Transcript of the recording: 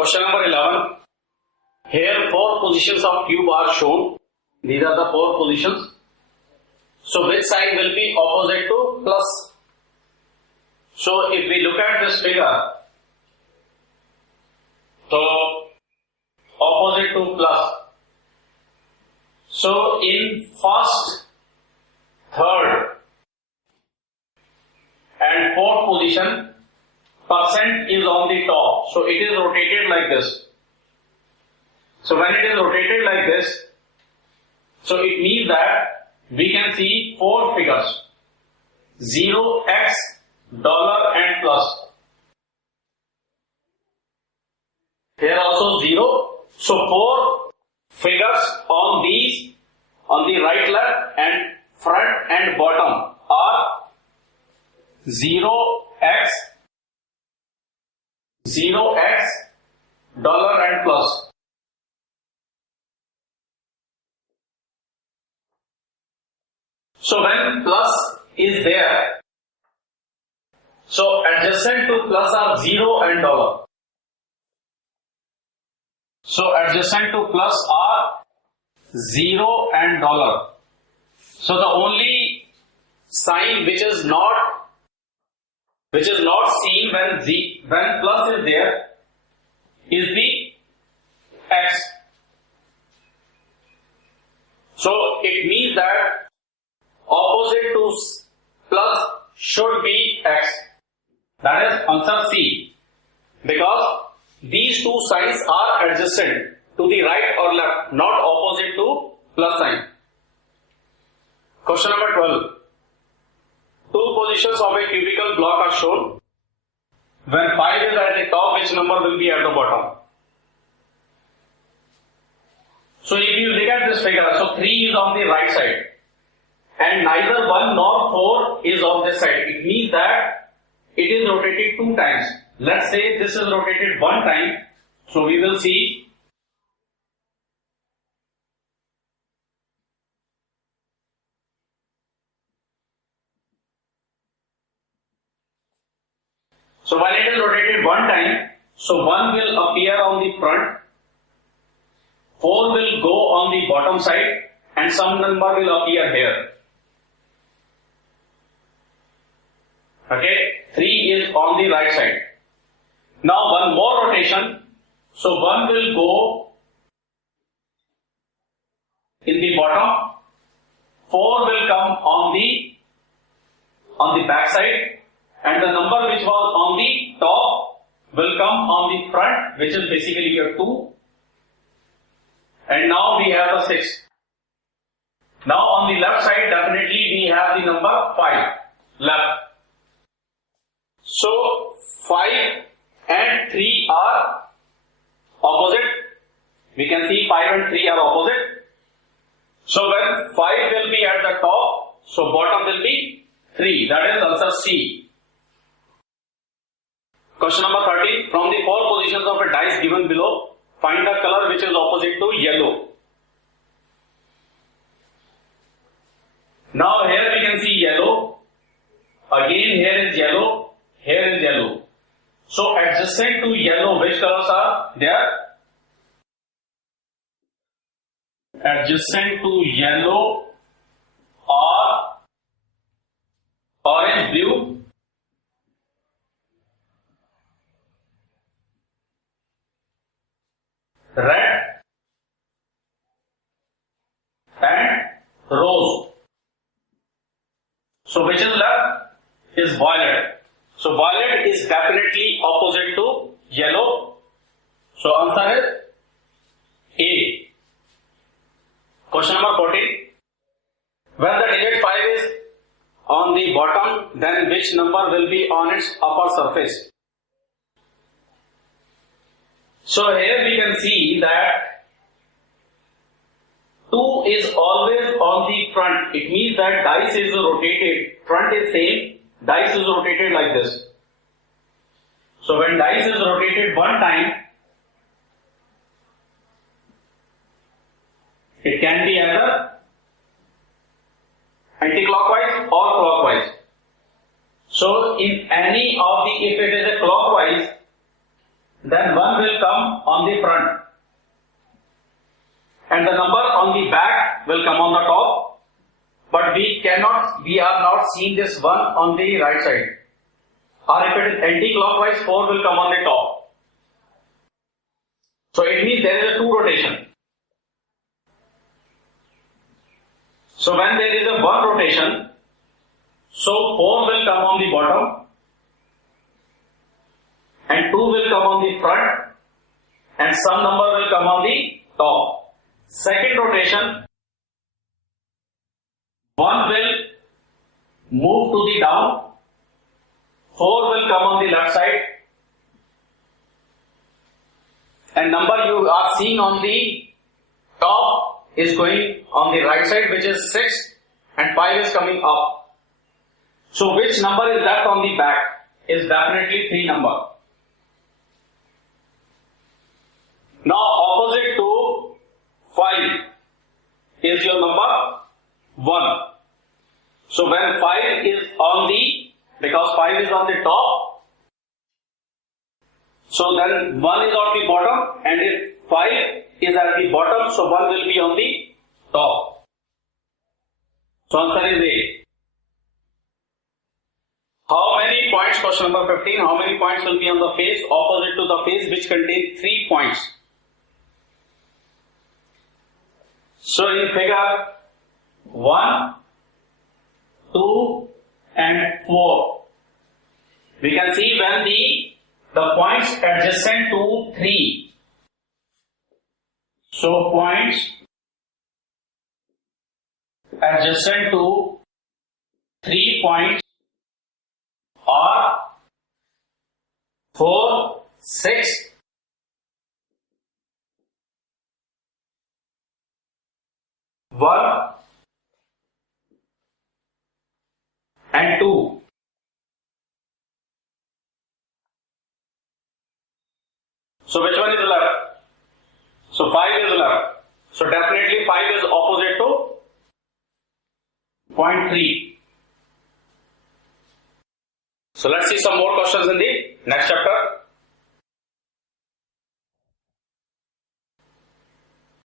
Question number 11. Here 4 positions of cube are shown. These are the 4 positions. So which sign will be opposite to plus? So if we look at this figure, so opposite to plus. So in first, third and fourth position, percent is on the top. So it is rotated like this. So when it is rotated like this, so it means that we can see 4 figures: 0, X, dollar and plus. Here also 0. So 4 figures on these, on the right, left and front and bottom are 0x, dollar and plus. So when plus is there, so adjacent to plus are 0 and dollar. So adjacent to plus are 0 and dollar. So the only sign which is not seen when plus is there is the X. So it means that opposite to plus should be X. That is answer C, because these 2 signs are adjacent to the right or left, not opposite to plus sign. Question number 12. 2 positions of a cubical block are shown. When 5 is at the top, which number will be at the bottom? So if you look at this figure, so 3 is on the right side and neither 1 nor 4 is on this side. It means that it is rotated 2 times. Let's say this is rotated 1 time. So we will see so when it is rotated 1 time, so 1 will appear on the front, 4 will go on the bottom side and some number will appear here. Okay, 3 is on the right side. Now one more rotation, so 1 will go in the bottom, 4 will come on the back side, and the number which was on the top will come on the front, which is basically your 2. And now we have the 6. Now on the left side, definitely we have the number 5 left. So 5 and 3 are opposite. We can see 5 and 3 are opposite. So when 5 will be at the top, so bottom will be 3. That is answer C. Question number 13. From the 4 positions of a dice given below, find the color which is opposite to yellow. Now here we can see yellow. Again here is yellow. Here is yellow. So adjacent to yellow, which colors are there? Adjacent to yellow are orange, blue, red and rose. So which is left is violet. So violet is definitely opposite to yellow. So answer is A. Question number 14. When the digit 5 is on the bottom, then which number will be on its upper surface? So here we can see that 2 is always on the front. It means that dice is rotated. Front is same. Dice is rotated like this. So when dice is rotated 1 time, it can be either anti-clockwise or clockwise. So in any of the, if it is a clockwise, then 1 will come on the front. And the number on the back will come on the top. But we are not seeing this 1 on the right side. Or if it is anti-clockwise, 4 will come on the top. So it means there is a 2 rotation. So when there is a 1 rotation, so 4 will come on the bottom and 2 will come on the front and some number will come on the top. Second rotation, 1 will move to the down, 4 will come on the left side and number you are seeing on the top is going on the right side, which is 6 and 5 is coming up. So which number is left on the back? Is definitely 3 number. Now opposite to 5 is your number 1. So when 5 is on the, because 5 is on the top, so then 1 is on the bottom, and if 5 is at the bottom, so 1 will be on the top. So answer is A. How many points, question number 15, how many points will be on the face opposite to the face which contains 3 points? So in figure 1, 2 and 4, we can see when the points adjacent to 3. So points adjacent to 3 points are 4, 6, 1 and 2. So which one is left? So 5 is left. So definitely 5 is opposite to point 3. So let's see some more questions in the next chapter.